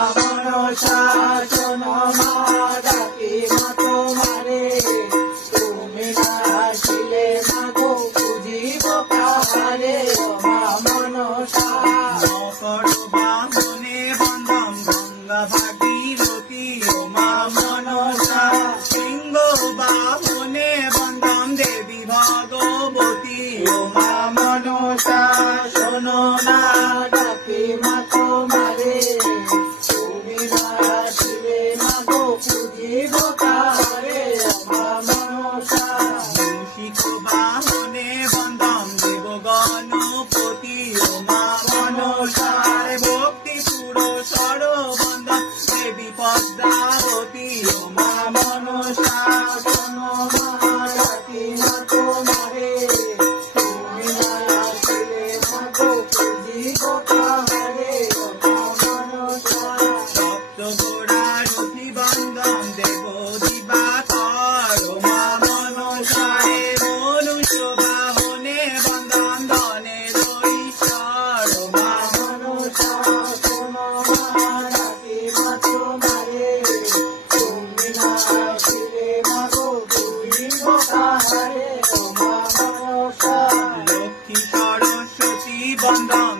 মনসা শোনো মা ডাকি মা তোমারে, তুমি না আসিলে মাগো বুঝিব কাহারে। ও মা মনসা মকর বাহনে বন্দন গঙ্গা ভাগীরথী, ও মা মনসা সিংহ বাহনে বন্দন দেবী ভগবতী, ও মা মনসা শোনো না ডাকি মা তোমারে, তুমি না আসিলে মাগো বুঝিব কাহারে। ও মা মনসা মূষিক বাহনে বন্দন দেব গণপতি, ও মা মনসার ভক্তি পুরস্বর বন্দন দেবী পদ্মাবতী, ও মা মনসা শোনো মা ডাকি মা তোমারে, তুমি না আসিলে মাগো বুঝিব কাহারে। ও মা মনসা সপ্ত গোড়ারথী বন্দন দেব দিবাকর, ও মা মনসারে মনুষ্য বাহনে বন্দন ধনের ঈশ্বর, ও মা মনসা শোনো মা ডাকি মা তোমারে, তুমি না আসিলে মাগো বুঝিব কাহারে। ও মা মনসা লক্ষ্মী সরস্বতী বন্দন